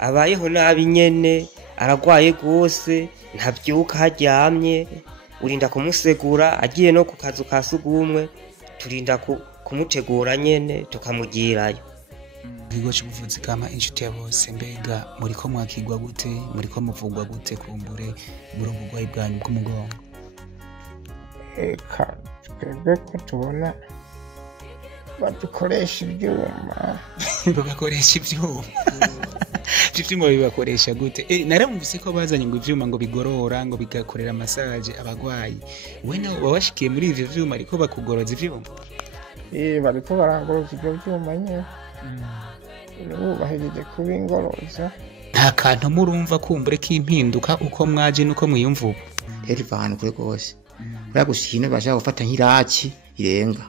abayeho nabi nyene aragwaye gose ntavyuka haryamye urinda kumusegura agiye no ku kazu ka sugumwe turinda kumutegura nyene tukamugirayo. Ikigo cy'ubuvuzi kama inshuti ya bose, mbega muriko mwakigwa gute, muriko muvugwa gute kumbure muri ubugwayi bwanyu bw'umugongo? Eka twebwe ko tubona badukoresha ibyuma bagakoresha ibyuma ibyuma bibakoresha gute? Naramvise ko bazanye ngo ivyuma ngo bigorora ngo bigakorera massage abagwayi, we nawe wabashikiye muri ivyo vyuma ariko bakugoroza ivyuma? Bariko barangoroza ibyo byuma nyine ubu bahejeje kubingoroza. Nta kantu murumva kumbure k'impinduka uko mwaje nuko mwiyumva ubu? Rero ivana kure gose uragushine baje gufata nk'iraki irenga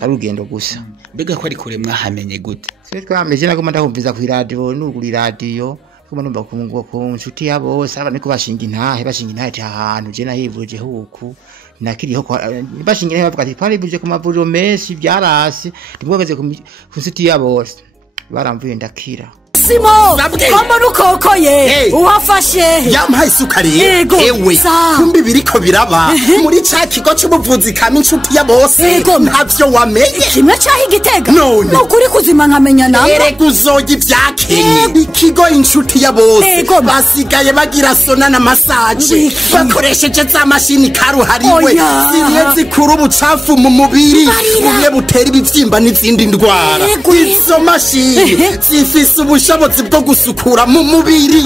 arugendo gusa. Mbega ko ari kure mwahamenye gute? Twe twameje nagoma ndahumviza ku radio nuguri radio kuma numva ku nshuti ya bose abane ko bashinga intahe ahantu je nahivuje huku nakiriho bashinga intahe bavuga ati twarivuje ku mavuriro menshi byarasi ndimwogeze ku nshuti ya bose baramvuye ndakira. Simo kama rukokoye uwafashe yampaye isukari ewe kumbi biriko biraba muri ca kigo cy'ubuvuzi kama inshuti ya bose ntavyo wamenye kimwe cyaho igitega none nukuri kuzima nkamenya nawe erega uzoga ivyakenye ikigo inshuti ya bose basigaye bagira sona na massage bakoresheje za mashini karuhariwe zimwe zikura ubucafu mu mubiri bumwe butera ibivyimba n'izindi ndwara. Izo mashini zifise ubushobozi bwo gusukura mu mubiri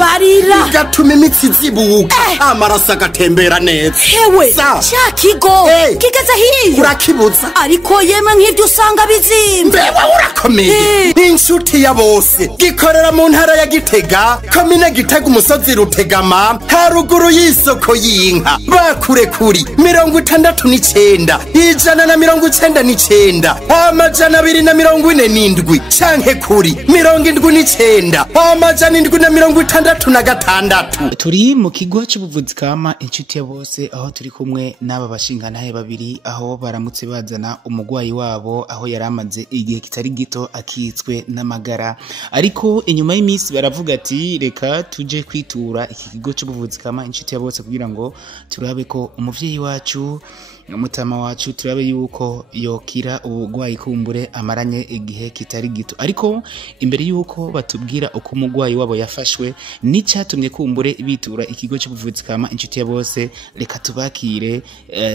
bigatuma imitsi zibuka amaraso agatembera neza. Hewe cya kigo kigeze hiyo urakibuza ariko yemwe nk'ibyo usanga bizimba. Mbewe urakomeye inshuti ya bose gikorera mu ntara ya Gitega komine Gitega umusozi Rutegama haruguru y'isoko y'inka bakure kuri 69 199 247 canke kuri 79 766. Turi mu kigo cy'ubuvuzi kama inshuti ya bose aho turi kumwe n'aba bashinganahe babiri aho baramutse bazana umugwayi wabo aho yaramaze igihe kitari gito akitswe n'amagara, ariko inyuma y'imisi baravuga ati reka tuje kwitura iki kigo cy'ubuvuzi kama inshuti ya bose kugira ngo turabe ko umuvyeyi wacu mutama wacu turabe yuko yokira ubugwayi kumbure amaranye igihe kitari gito. Ariko imbere yuko batubwira uko umugwayi wabo yafashwe n'icyatumye kumbure bitura ikigo cy'ubuvuzi kama inshuti ya bose, reka tubakire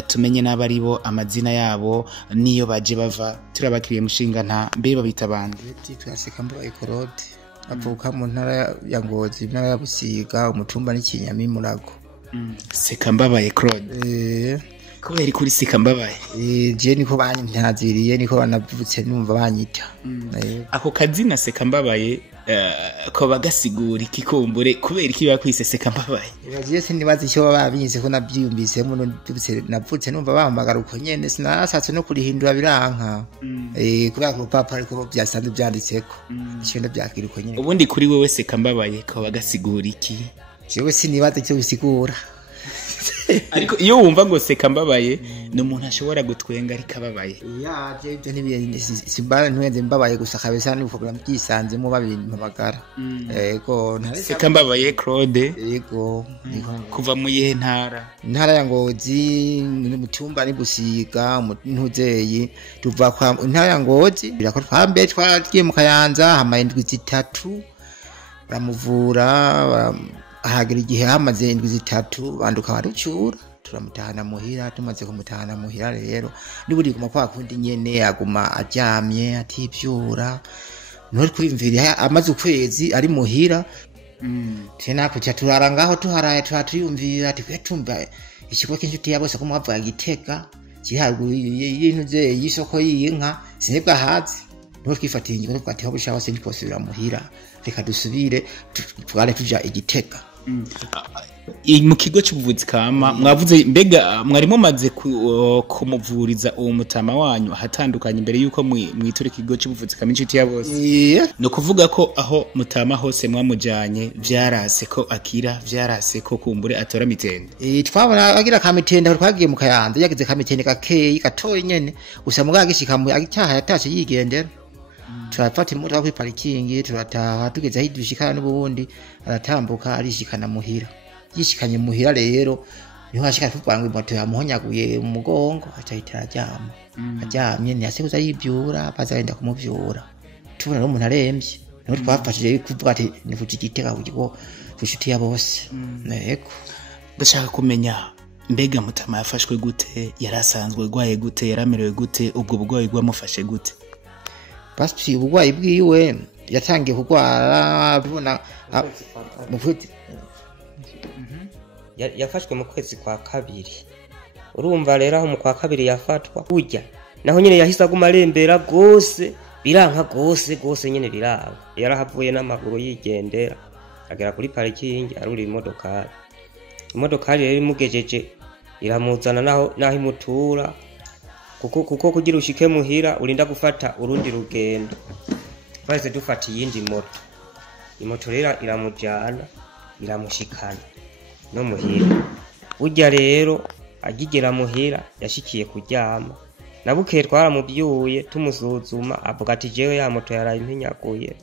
tumenye n'abari bo amazina yabo niyo baje bava. Turabakiriye mushinga nta mbe babita bande? Twaseka mbaye Claude avuka mu ntara ya Ngozi, intara ya Busiga, umutumba n'ikinyami Murago. Seka mbabaye Claude kubera kuri sika mbabaye je niko bantaziriye niko banavutse numva banyita. Ako kazina seka mbabaye ko bagasigura ikikumbure kubera iki bakwise seka mbabaye? Bagiye sinibaza icyo babinyise ko nabyiyumvise mu navutse numva bahamagara uko nyene sinasatse no kurihindura biranka kubera ko papa ariko byasanzwe byanditseko ikintu byakira uko nyene. Ubundi kuri wewe seka mbabaye ko bagasigura iki? Jewe sinibaza icyo bisigura ariko iyo wumva ngo seka mbabaye no umuntu ashobora gutwenga ariko ababaye. Je ibyo ntibindi simbara ntwenze mbabaye gusa kabisa n'uko byisanzemo babimpamagara. Yego seka mbabaye Claude. Yego kuva mu yihe ntara ya Ngozi n'umutumba ni Busiga ntuzeyi tuva kwa intara ya Ngozi birako twambe twagiye mu Kayanza hama 3 baramuvura ahagera igihe hamaze 3 banduka barucura turamutahana muhira. Tumaze kumutahana muhira rero niburi kuma kwa kundi nyene aguma aryamye ativyura no kwimvira amaze ukwezi ari muhira. Tena kuca turarangaho tuharaye twatuyumvira ati kwetumba ikigo cy'inshuti ya bose ko mwavuga Gitega kiharuguru y'intuze y'isoko y'inka sinebwa hazi no twifatiye ingingo twati ho bushaho se ndikosubira muhira reka dusubire tware tuja Igitega. Mu kigo cy'ubuvuzi kama mwavuze mbega mwari mumaze kumuvuriza uwo mutama wanyu ahatandukanye imbere yuko mwitura ikigo cy'ubuvuzi kama inshuti ya bose? No kuvuga ko aho mutama hose mwamujanye vyarase ko akira, vyarase ko kumbure atora mitende? Twabona agira kamitende aho twagiye mu Kayanza yagize kamitende gakeyi gatoyi nyene gusa mugagishika mu agitaha yatashe yigendera turafata imodoka kuri parikingi turataha tugeze aho dushikana n'ubundi aratambuka arishikana muhira yishikanye muhira rero niho ashika tuvanga moto yamuhonyaguye mu mugongo acahita ajyama ajyamye ntiyasekuza yibyura bazagenda kumuvyura tubona n'umuntu aremvye niho twafashije kuvuga ati ni kugiteka kuko kushuti ya bose nego ndashaka kumenya mbega Mutama yafashwe gute yarasanzwe gwaye gute yaramerewe gute ubwo bugwayi bwamufashe gute basi ubugwayi bwiwe yatangiye kugwara bibona mu kwezi yafashwe mu kwezi kwa kabiri urumva rero aho mu kwa kabiri yafatwa burya naho nyene yahise aguma arembera gose biranka gose nyene biranga yarahavuye n'amaguru yigendera agera kuri parikingi aruri imodokari rero imugejeje iramuzana naho imutura kuko kugira ushike muhira urinda gufata urundi rugendo bahise dufata iyindi moto imoto rero iramujana iramushikana no muhira burya rero agigera muhira yashikiye kuryama nabuke twaramubyuye tumusuzuma avuga ati jewe ya moto yarayimpenyaguye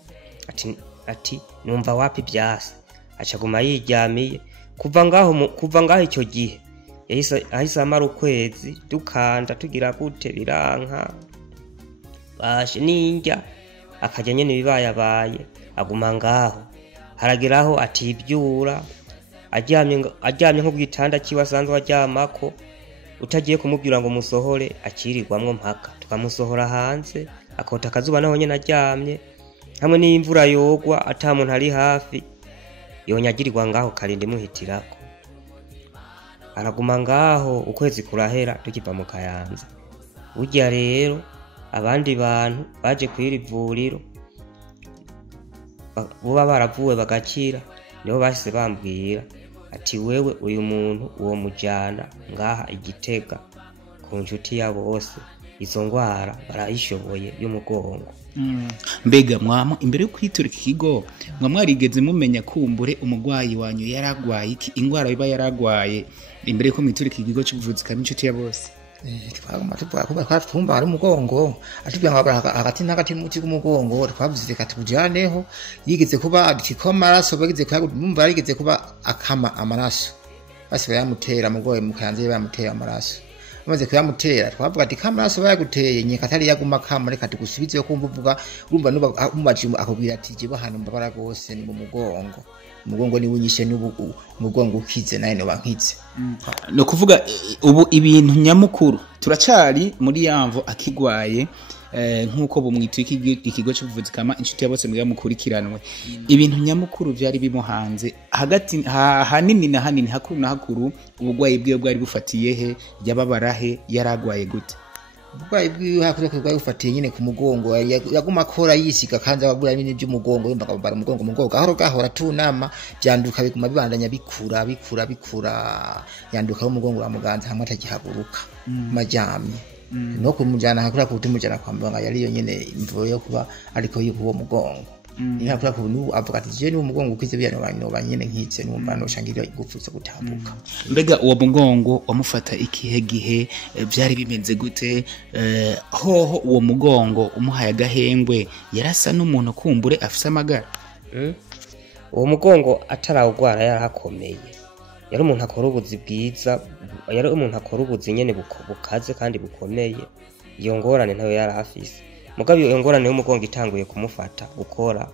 ati numva wapi byase acaguma yiryamiye kuva ngaho icyo gihe yahise amara ukwezi dukanda tugira gute biranka bashe ninjya akajya nyene bibayabaye aguma ngaho harageraho atibyura aryamye nko bwitanda kiwasanzwe aryamako utagiye kumubwira ngo musohore akirirwamwo mpaka tukamusohora hanze akota akazuba naho nyene aryamye hamwe n'imvura yogwa ata muntu ari hafi yonyagirirwa ngaho karinde muhitirako araguma ngaho ukwezi kurahera tukiva mu Kayanza burya rero abandi bantu baje kwira ivuriro buba baravuwe bagakira niho bahise bambwira ati wewe uyu muntu uwo mujana ngaha Igitega ku nshuti ya bose izo ngwara barayishoboye y'umugongo mbega mwamo imbere yo kwiturika ikigo mwarigeze mumenya kumbure umugwayi wanyu yaragwaye iki ingwara biba yaragwaye imbere ko mwiturika ikigo cy'ubuvuzi kandi inshuti ya bose twumva ari umugongo atubwira ngo hagati n'agati muti k'umugongo twavuze kati bujaneho yigeze kuba ikikoma amaraso bageze kumva yarigeze kuba akama amaraso basi bayamutera mugoye mu Kayanza bayamutera amaraso amaze kuyamutera twavuga ati kamaraso bayaguteye nyeka atari yaguma kama reka tugusubize yo kumva uvuga urumva nuba umubaji akubwira ati jibo hano mbabara gose ni mu mugongo ni wunyishe n'ubu umugongo ukize naye no bankitse no kuvuga ubu ibintu nyamukuru turacari muri yamvo akigwaye nkuko bumwita ikigo cy'ubuvuzi kama inshuti ya bose mwiga mukurikiranwe ibintu nyamukuru byari bimuhanze hagati hanini na hanini hakuru na hakuru ubugwayi bwiwe bwari bufatiye he yababarahe yaragwaye gute ubugwayi bwiwe hakuze kubwaye bufatiye nyine ku mugongo yaguma akora yisiga kandi ababura ibintu by'umugongo yumva akabara umugongo gahora tunama byanduka biguma bibandanya bikura yanduka umugongo wa muganza hamwe atagihaguruka majyamye no kumujana hakura kutumujana kwa mbanga yari yo nyene imvuyo yo kuba ariko yuko mugongo ni hakura kunu avuga ati je ni umugongo ukize bya no banyene nkitse numva no shangira igupfutse gutambuka mbega uwo mugongo wamufata ikihe gihe byari bimeze gute hoho uwo mugongo umuhaye agahengwe yarasa n'umuntu kumbure afise amagara uwo mugongo atarawugwara yarahakomeye yari umuntu akora ubuzi bwiza yari umuntu akora ubuzi nyene bukaze kandi bukomeye iyo ngorane ntayo yarahafise mugabo iyo ngorane y'umugongo itanguye kumufata gukora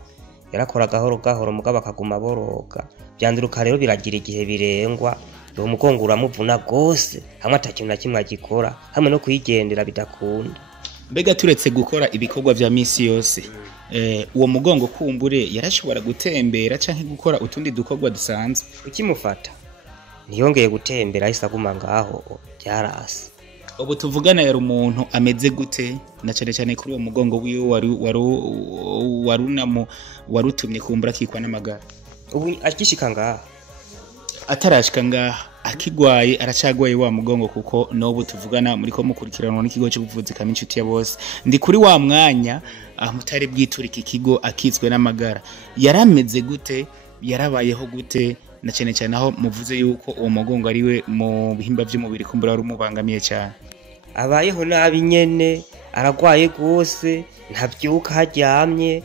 yarakora gahoro mugabo akaguma boroga byanduruka rero biragira igihe birengwa uwo mugongo uramuvuna gose hamwe atakintu na kimwe agikora hamwe no kuyigendera bidakunda mbega turetse gukora ibikorwa vya misi yose uwo mugongo kumbure yarashobora gutembera canke gukora utundi dukorwa dusanzwe ukimufata ntiyongeye gutembera ahise aguma ngaho byarasi ubu tuvugana yari umuntu ameze gute na cyane kuri uwo mugongo wiwe warutumye kumbura akikwa n'amagara ubu akishika ngaha atarashika ngaha akigwaye aracagwaye wa mugongo kuko n'ubu tuvugana muri ko mukurikiranwa n'ikigo cy'ubuvuzi kama inshuti ya bose ndi kuri wa mwanya mutari bwiturika ikigo akitswe n'amagara yarameze gute yarabayeho gute na cyane aho muvuze yuko uwo mugongo ariwe mu bihimba by'umubiri kumbura ari umubangamiye cyane abayeho nabi nyene aragwaye gose ntavyuka haryamye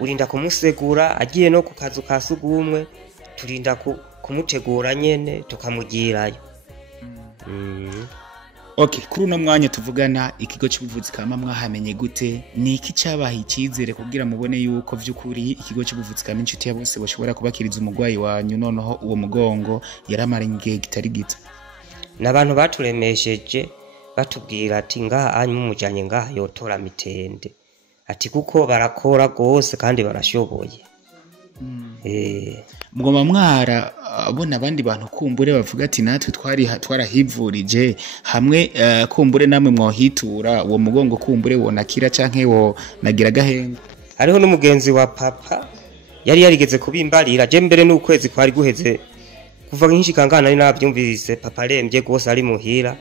urinda kumusegura agiye no ku kazu ka sugumwe turinda kumutegura nyene tukamugirayo. Okay, kuri uno mwanya tuvugana ikigo cy'ubuvuzi kama mwahamenye gute? Ni iki cyabaha icyizere kugira mubone yuko vy'ukuri ikigo cy'ubuvuzi kama inshuti ya bose bashobora kubakiriza umugwayi wanyu noneho uwo mugongo yaramara igihe kitari gito? N'abantu baturemesheje batubwira ati ngaha anyu mumujanye ngaha yotora mitende, ati kuko barakora gose kandi barashoboye. Mugoma mwara abona abandi bantu kumbure bavuga ati natwe twarahivurije hamwe kumbure namwe mwohitura uwo mugongo kumbure wonakira canke wo nagira gahenga. Hariho n'umugenzi wa papa yari yarigeze kubimbarira je mbere n'ukwezi kwari guheze kuva nk'inshikangana ari navyumvise papa aremvye gose ari muhira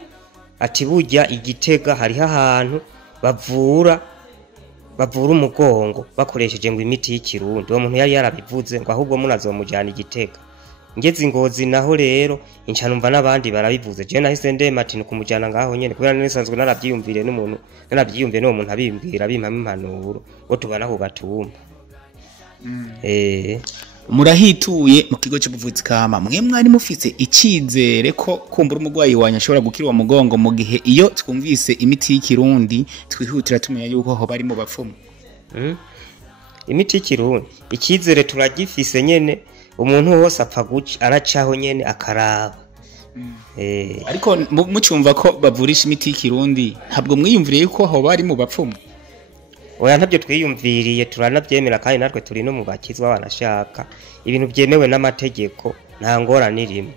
ati burya Igitega hari ahantu bavura umugongo bakoresheje ngo imiti y'ikirundi. Uwo muntu yari yarabivuze ngo ahubwo munazomujana Igitega. Ngeze Ngozi naho rero incanumva n'abandi barabivuze je nahise ndema ati nukumujana ngaho nyene kubera nisanzwe naravyiyumvire n'umuntu naravyiyumviye no muntu abimbwira bimpama impanuro ngo tubana ku gatumba. Murahituye mu kigo cy'ubuvuzi kama mwe mwari mufite ikizere ko kumbura umugwayi wanyu ashobora gukira uwo mugongo mu gihe iyo twumvise imiti y'ikirundi twihutira tumenya yuko ho bari mu bapfumu? Imiti y'ikirundi ikizere turagifise nyene umuntu wose apfa guca aracaho nyene akaraba. Ariko mucyumva ko bavurisha imiti y'ikirundi ntabwo mwiyumviriye ko ho bari mu bapfumu? Oya ntabyo twiyumviriye turanabyemera kandi natwe turi no mu bakizwa banashaka ibintu byemewe n'amategeko nta ngorane irimo.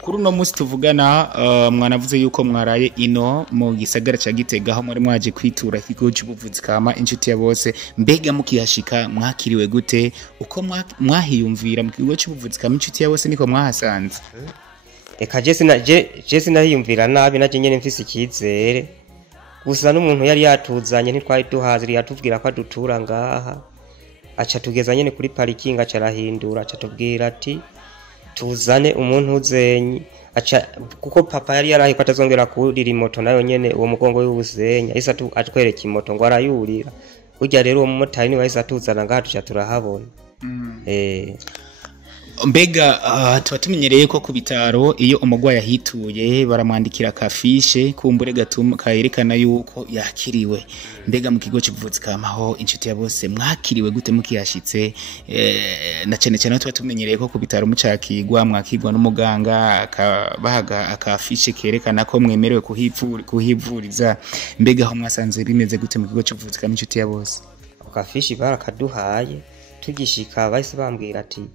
Kuri uno munsi tuvugana mwanavuze yuko mwaraye ino mu gisagara ca Gitega aho muri mwaje kwitura ikigo cy'ubuvuzi kama inshuti ya bose. Mbega mukihashika mwakiriwe gute? Uko mwahiyumvira mu kigo cy'ubuvuzi kama inshuti ya bose niko mwahasanze? Eka je sinahiyumvira nabi naje nyene mfise ikizere. Gusa n'umuntu yari yatuzanye ntitwari duhazi yatubwira ko adutura ngaha aca tugeza nyene kuri parking aca arahindura aca tubwira ati tuzane umuntu uzenyi aca kuko papa yari yarahi patazongera kurira imoto nayo nyene uwo mugongo w'ubusenya isa atwereka imoto ngo arayurira burya rero uwo mumotari ni wahise atuzana ngaha tuca turahabona. Mbega tuba tumenyereye ko ku bitaro iyo umugwayi ahituye baramwandikira kafishe kumbure gatuma kayerekana yuko yakiriwe. Mbega mu kigo cy'ubuvuzi kamaho inshuti ya bose mwakiriwe gute mukiyashitse? Na cyane cyane tuba tumenyereye ko ku bitaro mucakigwa mwakigwa n'umuganga akabahaga akafishe kerekana ko mwemerewe kuhivuriza. Mbega aho mwasanze bimeze gute mu kigo cy'ubuvuzi kama inshuti ya bose? Akafishi barakaduhaye tugishika bahise bambwira ati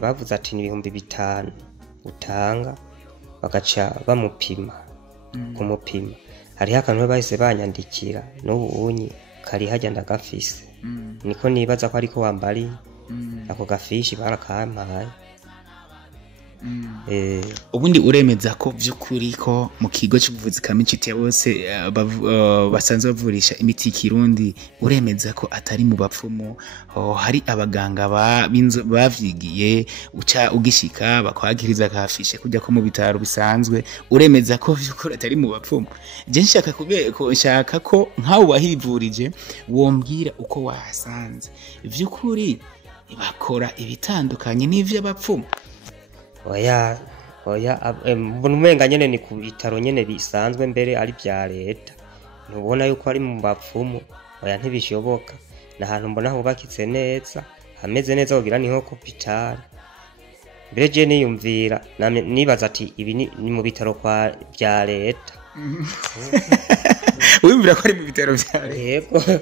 bavuze ati ni 5,000 utanga bagaca bamupima. Kumupima hari akantu bahise banyandikira n'ubu unyi kari hajya ndagafise niko nibaza ko ariko wambari ako gafishi barakampaye. Ubundi uremeza ko vy'ukuri ko mu kigo cy'ubuvuzi kama inshuti ya bose basanzwe bavurisha imiti y'ikirundi uremeza ko atari mu bapfumu? Hari abaganga bavyigiye uca ugishika bakwagiriza kafishe kujya ko mu bitaro bisanzwe uremeza ko vy'ukuri atari mu bapfumu? Je nshaka ko nkaho bahivurije wombwira uko wahasanze vy'ukuri bakora ibitandukanye n'ivyo abapfumu? Oya mbona umenga nyene ni ku bitaro nyene bisanzwe mbere ari bya leta ntubona yuko ari mu bapfumu. Oya ntibishoboka na hantu mbona hubakitse neza hameze neza kugira ni nko hospital. Mbere je niyumvira nibaza ati ibi ni mu bitaro kwa bya leta. Wimvira ko ari mu bitaro bya leta?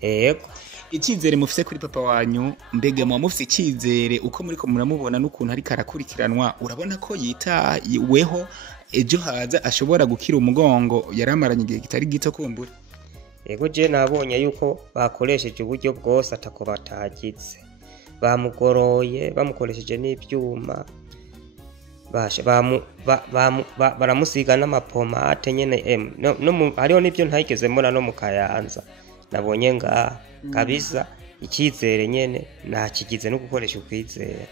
Yego. Icyizere mufise kuri papa wanyu mbega mwa mufise icyizere uko muri ko muramubona n'ukuntu ari karakurikiranwa urabona ko yitaweho ejo haza ashobora gukira umugongo yaramaranye igihe kitari gito kumbura? Yego je nabonye yuko bakoresheje uburyo bwose atako batagize bamugoroye bamukoresheje n'ibyuma bashe baramusiga n'amapomate nyene hariho n'ibyo ntayigeze mbona no mu Kayanza nabonye ngaha kabisa icyizere nyene nakigize no gukoresha ukwizera.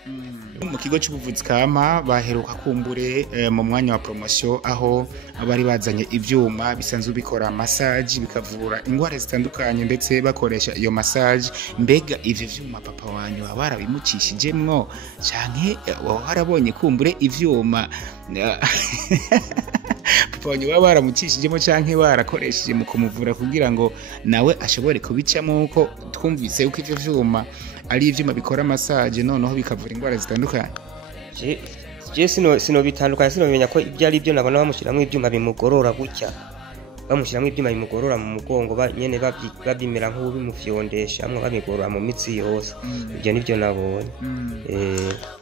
Mu kigo cy'ubuvuzi kama baheruka kumbure mu mwanya wa promotion aho bari bazanye ivyuma bisanzwe bikora massage bikavura ingwara zitandukanye ndetse bakoresha iyo massage. Mbega ivyo vyuma papa wanyu barabimucishijemwo canke warabonye kumbure ivyuma papa wanyu baramucishijemo canke barakoresheje mu kumuvura kugira ngo nawe ashobore kubicamo uko twumvise uko ivyo vyuma ari ivyuma bikora massage noneho bikavura ingwara zitandukanye. Je sino bitandukanye sino bimenya ko ibyo ari byo nabona bamushyiramo ibyuma bimugorora gutya bamushyiramo ibyuma bimugorora mu mugongo nyene babimera nk'ubimufyondesha amwe babigorora mu mitsi yose. Ibyo nibyo nabonye.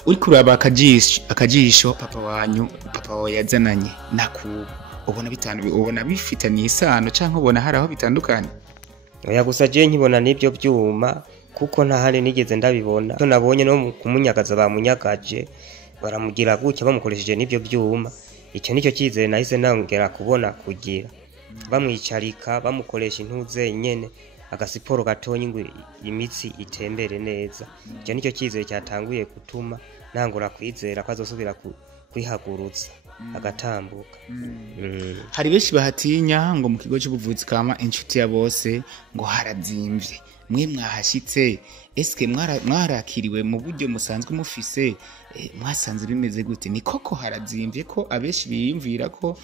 Uri kuraba akajisho papa wanyu yazananye nakuba ubona bifitanye isano canke ubona hari aho bitandukanye? Oya gusa je nkibona n'ibyo byuma kuko nta handi nigeze ndabibona. To nabonye no kumunyagaza bamunyagaje baramugira gutya bamukoresheje n'ibyo byuma. Icyo nicyo cyizere nahise nangera kubona kugira bamwicarika bamukoresha intuze nyene agasiporo gatonye ngo imitsi itembere neza. Icyo nicyo cyizere cyatanguye gutuma nangura kwizera ko azosubira kwihagurutsa agatambuka. Hari benshi bahatinya ngo mu kigo cy'ubuvuzi kama inshuti ya bose ngo harazimvye. Mwe mwahashitse eske mwarakiriwe mu buryo musanzwe mufise mwasanze bimeze gute? Ni koko harazimvye ko abeshi biyumvira ko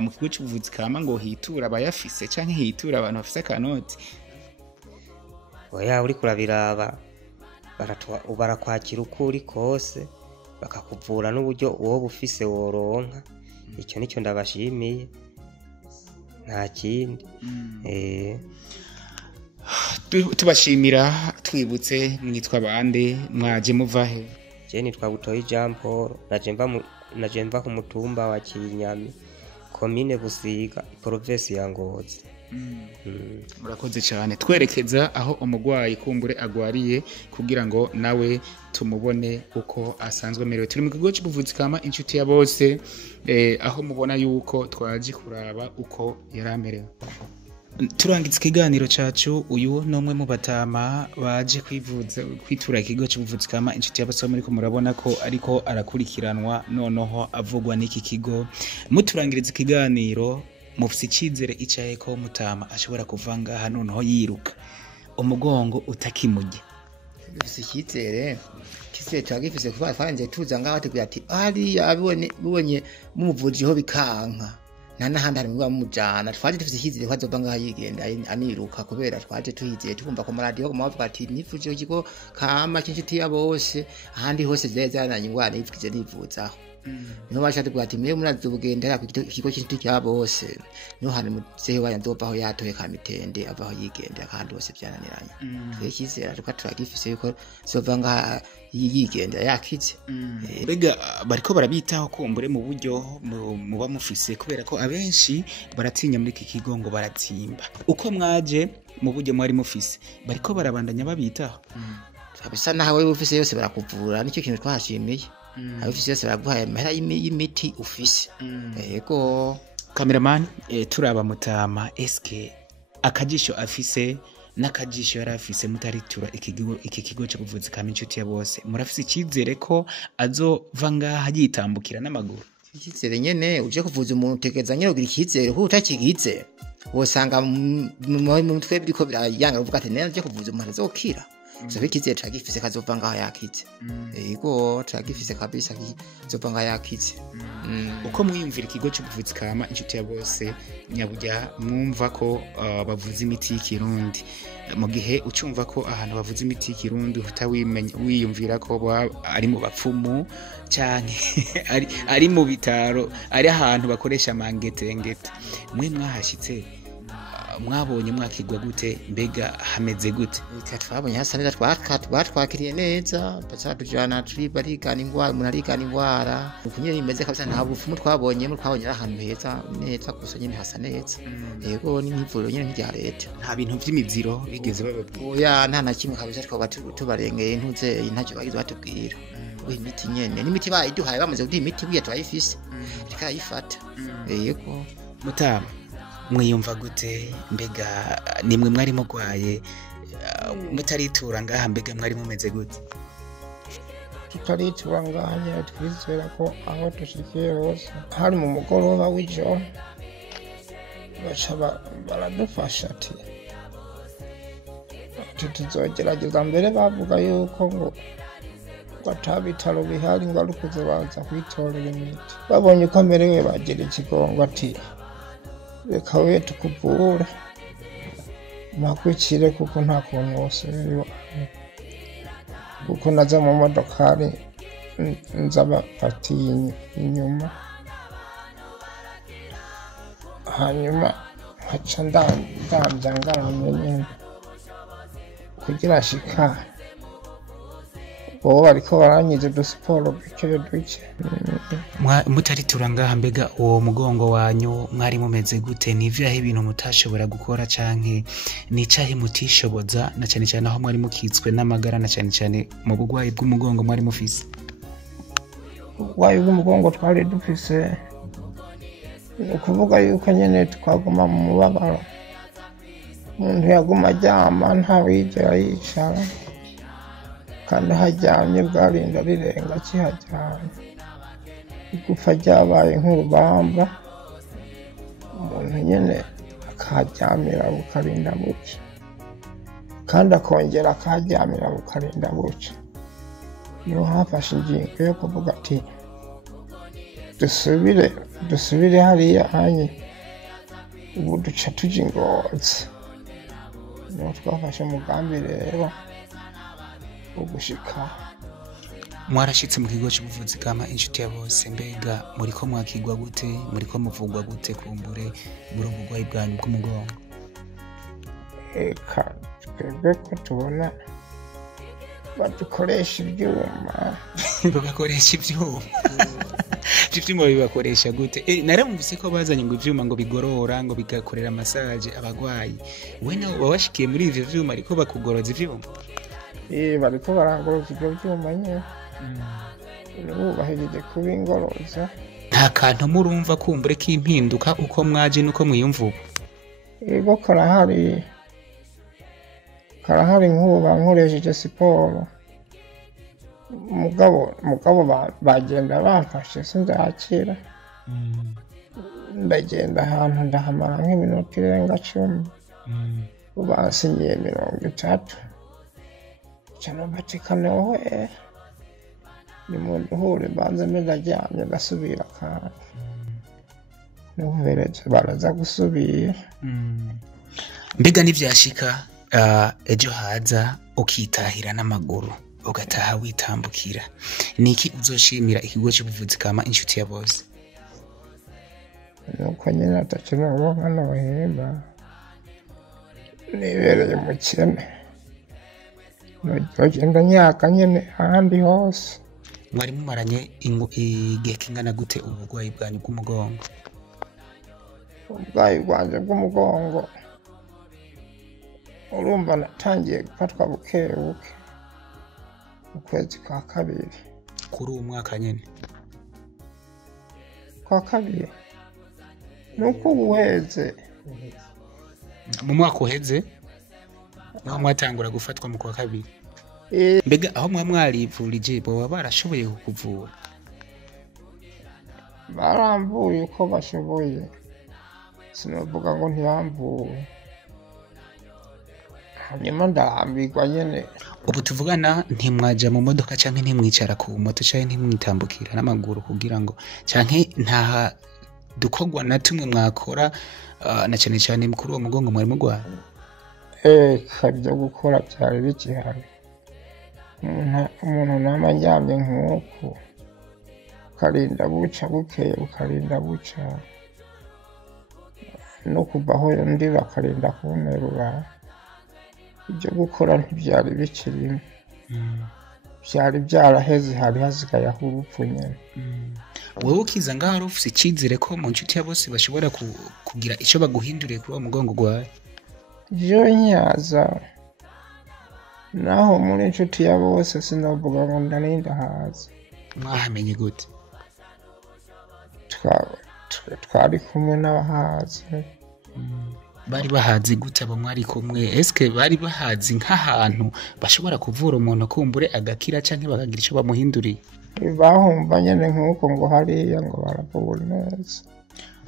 mu kigo cy'ubuvuzi kama ngo hitura abayafise canke hitura abantu bafise akanoti? Oya uri kurabiraba barakwakira uko uri kose bakakuvura n'uburyo uwo bufise woronka. Icyo nicyo ndabashimiye nta kindi. Tubashimira twibutse mwitwa bande mwaje muvahe? Je nitwa Butoyi Jean Paul naje mva ku mutumba wa Kinyami komine Busiga province ya Ngozi. Murakoze cyane. Twerekeza aho umugwayi kumbure agwariye kugira ngo nawe tumubone uko asanzwe merewe. Turi mu kigo cy'ubuvuzi kama inshuti ya bose aho mubona yuko twaje kuraba uko yaramerewe. Turangitse ikiganiro cacu. Uyu nomwe mu batama baje kwitura ikigo cy'ubuvuzi kama inshuti y'abasore muriko murabona ko ariko arakurikiranwa noneho avugwa n'iki kigo. Muturangiriza ikiganiro mufise icyizere icaye ko mutama ashobora kuvanga hano noneho yiruka umugongo utakimujye. Bifise icyizere twagifise kuba twanze tuza ngaho batubwira ati ari abibonye mumuvuji ho bikanka nahandi hari mwa mujana. Twaje dufise icyizere ko azova ngaho yigenda aniruka kubera twaje tuhizeye tukumva ko radio ko mavuga ati nivuje ikigo kama cy'inshuti ya bose ahandi hose zezananye ingwara ivukize nivuzaho. Niho bashaka ati mwe murazubugenda ya ikigo cy'inshuti cya bose niho hari muzehe wayanzoba aho yatoye kamitende abaho yigenda kandi hose byananiranye. Twekizera tukatwagifise yuko zova ngaho yigenda yakize. Bega bariko barabitaho kumbure mu buryo muba mufise kubera ko abenshi baratinya muri iki kigo ngo baratsimba. Uko mwaje mu buryo mwari mufise bariko barabandanya babitaho? Abisa nawe ufise yose barakuvura nicyo kintu twahashimiye. Abifise yose baraguhaye amahera y'imiti ufise. Yego cameraman turaba mutama eske akajisho afise n'akajisho yarafise mutaritura iki kigo cyo kuvuza kama inshuti ya bose murafise icyizere ko azova ngaha yitambukira n'amaguru? Icyizere nyene uje kuvuza umuntu utegeza nyene ugira icyizere ko utakigize wosanga mu twebwe biko birayanga uvuga ati nene je kuvuza umuntu azokira. Sabe kizeye tragifise kazova ngaho yakize. Yego tragifise kabisa kizova ngaho yakize. Uko mwiyumvira ikigo cy'ubuvuzi kama inshuti ya bose nyabujya mwumva ko bavuza imiti y'ikirundi mu gihe ucumva ko ahantu bavuza imiti y'ikirundi wiyumvira ko ari mu bapfumu cyane ari mu bitaro ari ahantu bakoresha mangetengete. Mwe mwahashitse mwabonye mwakigwa gute mbega hameze gute? Twabonye hasa neza twakiriye neza batujana barigana ingwara umuntu arigana ingwara ukunye imeze kabisa nta bufumu twabonye ahantu heza neza gusa nyine hasa neza. Yego ni nk'ivuriro nyine nk'irya leta nta bintu by'imiziro bigeze bababwira? Oya nta na kimwe kabisa twaba tubarengeye ntuzeye ntacyo bagize batubwira. Imiti nyene n'imiti bayiduhaye bamaze kuduha imiti buya twayifise tukayifata. Yego mutama mwiyumva gute mbega nimwe mwari mugwaye mutaritura ngaha mbega mwari mumeze gute? tutaritura ngaha nyine twizera ko aho dushikiye hose hari mu mugoroba w'ijoro baca baradufasha ati tuzogerageza. Mbere bavuga yuko ngo ata bitaro bihari ngo ari ukuza baza kwitorera imiti. Babonye ko amerewe bagira ikigongo ati reka we tukuvure makwicire kuko nta kuntu wosubira iwawe, kuko naza mu modokari nza bafatiye inyuma, hanyuma nkaca ndamvya ngaramye nyene kugira ashika. Bo bariko baranyize udusiporo duke duke. Mutaritura ngaha mbega uwo mugongo wanyu mwari mumeze gute? Ni ivyahe ibintu mutashobora gukora canke ni icahe mutishoboza, na cane cane aho mwari mukitswe n'amagara, na cane cane mu bugwayi bw'umugongo mwari mufise? Ubugwayi bw'umugongo twari dufise ni ukuvuga yuko nyene twaguma mu mubabaro, umuntu yaguma aryama ntawigera yicara, kandi haryamye bwarinda rirenga kiharyamye, igufa ryabaye nk'urubamba, umuntu nyene akaharyamira bukarinda buca, kandi akongera akaharyamira bukarinda buca. Niho hafashe ingingo yo kuvuga ati dusubire hariya hanye, ubu duca tuja Ingozi. Niho twafashe umugambi rero ugushika. Mwarashitse mu kigo cy'ubuvuzi kama inshuti ya bose, mbega muriko mwakigwa gute? Muriko muvugwa gute kumbure muri ubugwayi bwanyu bw'umugongo? Eka twebwe ko tubona badukoresha ivyuma. Bagakoresha ivyuma? Ivyuma bibakoresha gute? Naramvise ko bazanye ngo ivyuma ngo bigorora, ngo bigakorera massage abagwayi. We nawe wabashikiye muri ivyo vyuma ariko bakugoroza ivyuma? Bariko barangoroza ivyo vyuma nyene. Ubu bahejeje kubingoroza. Nta kantu murumva kumbure k'impinduka uko mwaje nuko mwiyumva ubu? Ego karahari nk'ubu bankoresheje siporo, mugabo bagenda bamfashe sinzakira. Ndagenda ahantu ndahamara nk'iminota irenga 10, bansinyiye 30. Cyane batikano ni mu nduhure banze ndaryamye gasubira kandi nuhereje baraza gusubira. Mbega nivyashika ejo haza ukitahira n'amaguru ugataha witambukira, niki uzoshimira ikigo cy'ubuvuzi kama inshuti ya bose? Nuko nyine atakino hano bahemba nibereye mu kene, nogenda nyaka nyene ahandi hose. Mwari mumaranye igihe kingana gute ubugwayi bwanyu bw'umugongo? Ubugwayi bwanje bw'umugongo urumva natangiye gufatwa bukebuke ukwezi kwa kabiri. Kuri uwo mwaka nyene? Kwa kabiri nuko uweze mu mwaka uheze naho mwatangura gufatwa mu kwa kabiri. Mbega aho mwarivurije bo barashoboye kukuvura? Baramvuye uko bashoboye, sinovuga ngo ntibamvuye. Hanyuma ndarambirwa nyene. Ubu tuvugana ntimwaja mu modoka canke ntimwicara ku moto canke ntimwitambukira n'amaguru kugira ngo canke nta dukogwa na tumwe mwakora na cyane cyane mukuru wo mugongo mwari mugwara? Kabyo gukora byari bikihari. Umuntu namanjyamye nk'uko karinda buca bukeye ukarinda buca no kubaho ndi bakarinda kunterura. Ibyo gukora ntibyari bikirimo, byari byaraheze, hari hasigaye aho urupfu nyene. Wowe ukiza ngaho ari ufise icizere ko mu nshuti ya bose bashobora kugira ico baguhinduriye kuri uwo mugongo gwawe? Jo nyaza naho muri inshuti ya bose sinavuga ngo ndarinda haza. Mwahamenye gute? Twari kumwe n'abahazi. bari bahazi gute abo mwari kumwe eske bari bahazi nk'ahantu bashobora kuvura umuntu kumbure agakira canke bakagira ico bamuhinduriye bahumva nyene nk'uko ngo hariya ngo baravura neza.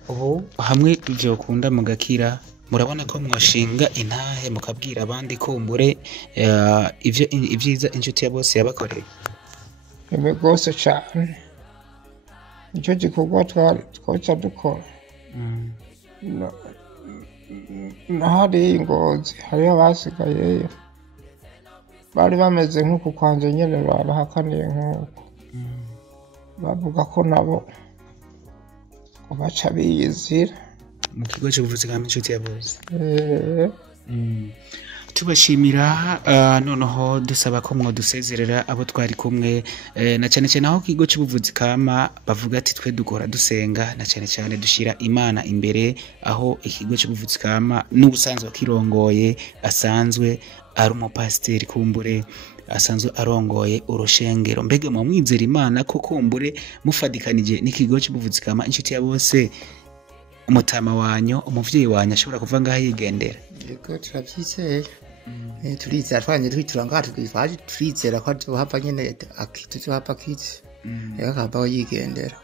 ubu hamwe vyokunda mugakira murabona ko mwashinga intahe mukabwira abandi kumbure ivyo ivyiza inshuti ya bose yabakoreye rwose cane nicyo gikorwa twoca dukora. na hariya Ngozi hariyo abasigayeyo bari bameze nk'uku kwanje nyene barahakaniye nk'uko bavuga ko nabo baca biyizira mu kigo cy'ubuvuzi bwa inshuti ya bose. Tubashimira noneho dusaba ko mwadusezerera abo twari kumwe na cyane cyane aho kigo cy'ubuvuzi kama bavuga ati twe dukora dusenga na cyane cyane dushira Imana imbere aho ikigo cy'ubuvuzi kama n'ubusanzwe kirongoye asanzwe ari umupasiteri kumbure asanzwe arongoye urushengero mbega mu mwizera Imana ko kumbure mufadikanije n'ikigo cy'ubuvuzi kama inshuti ya bose umutama wanyu umuvyeyi wanyu ashobora kuva ngaho yigendera. Yego turavyizeye. Turizera twanye twituranga twifaje turizera ko tuhava nyene akituhapa kiti. Yego kaba yigendera.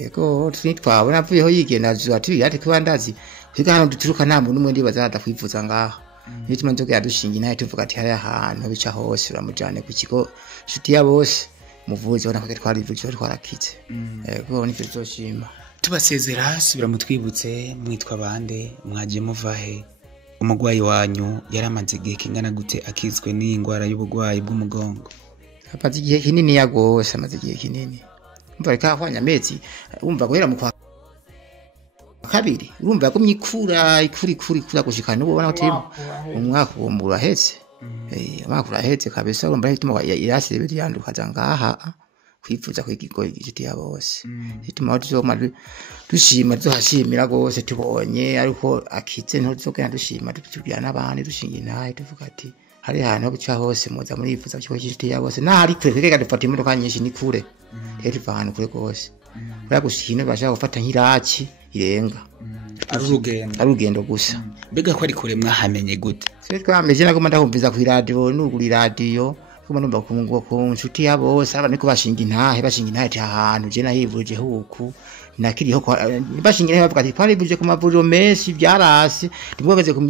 Yego twabona avuyeho yigendera zati ati kwandazi kwiga hano duturuka nta muntu umwe ndibaza adakwivuza ngaho. Niyo tumanzoga yadushinga naye tuvuga ati hari ahantu bica hose uramujane ku kigo inshuti ya bose muvuzi bona ko twarivuje twarakitse. Yego nivyo tuzoshima. Tubasezera subira mutwibutse mwitwa bande mwaje muvahe umugwayi wanyu yaramaze igihe kingana gute akizwe n'ingwara y'ubugwayi bw'umugongo. Apaze igihe kinini yagose amaze igihe kinini umva reka hwanya mezi umva guhera mu kwa kabiri urumva yagumye ikura gushika n'ubu ubona ko umwaka uwo hetse umwaka urahetse kabisa urumva hituma yasire byandukaza ngaha kwifuza kwigigo igiti ya bose hituma tuzoma dushima duhashimira gose tubonye ariko akize ntuzokena dushima tubwira n'abandi dushinga intahe tuvuga ati hari hantu buca hose muza muri ifuza cyo igiti ya bose na hari kwega dufata imodoka nyinshi ni kure rero vantu kure gose kura gushina bashaka gufata nk'iraki irenga arugendo gusa mbega ko ari kure mwahamenye gute twe twameje nagoma ndahumviza ku radio n'uguri radio kuma numva ku nshuti ya bose abane ko bashinga intahe ahantu je nahivuje huku nakiriho bashinga intahe bavuga ati twari buje ku mavuriro menshi byarasi ndimwogeze ku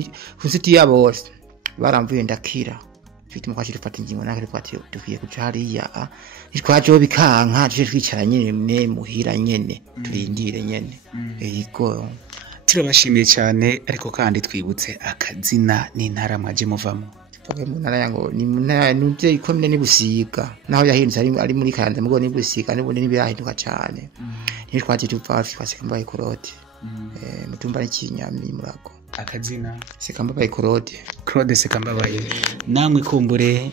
nshuti ya bose baramvuye ndakira twite mu kwaje dufata ingingo nakire twati dukwiye kuca hariya twaje bikanka tuje twicara nyene muhira nyene turindire nyene yego turabashimiye cyane ariko kandi twibutse akazina n'intara mwaje muvamo. Pake munara yango ni munara nuje ikomine ni Busiga naho yahindutse ari muri Kanza mugo ni Busiga n'ubundi nibirahinduka cyane ni twaje tupfa twaseka ikoroti mutumba n'ikinyami murago akazina Sekambabaye Claude Sekambabaye namwe kumbure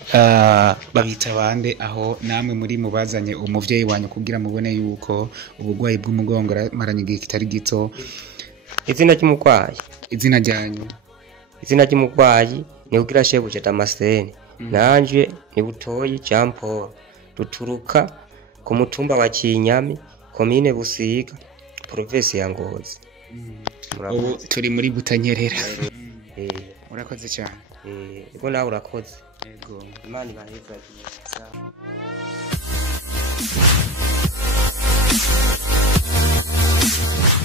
babita bande aho namwe muri mubazanye umuvyeyi wanyu kugira mubone yuko ubugwayi bw'umugongo maranye igihe kitari gito. Izina ry'umugwayi izina ryanyu izina ry'umugwayi ni ugira Shebuja Damascene nanje ni Butoyi Jean Paul duturuka ku mutumba wa Kinyami komine Busiga province ya Ngozi. Ubu turi muri Butanyerera. Urakoze cyane. Ego nawe urakoze. Yego Imana ibaheza.